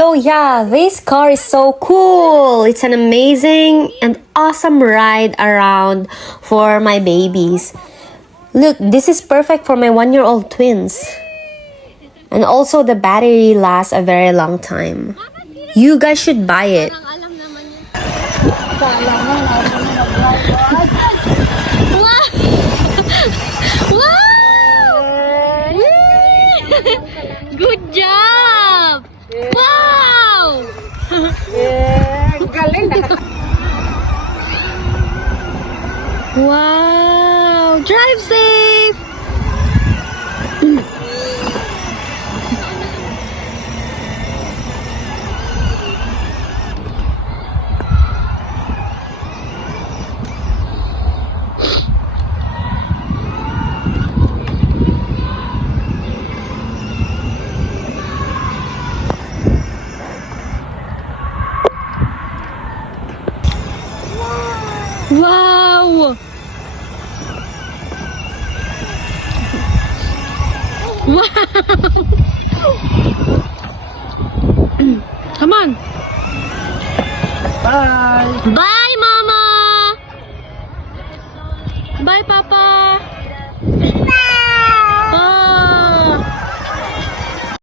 So yeah, this car is so cool. It's an amazing and awesome ride around for my babies. Look, this is perfect for my 1-year-old twins. And also the battery lasts a very long time. You guys should buy it. Good job! Wow! Wow! Drive safe! Wow! Wow! Come on! Bye! Bye, Mama! Bye, Papa!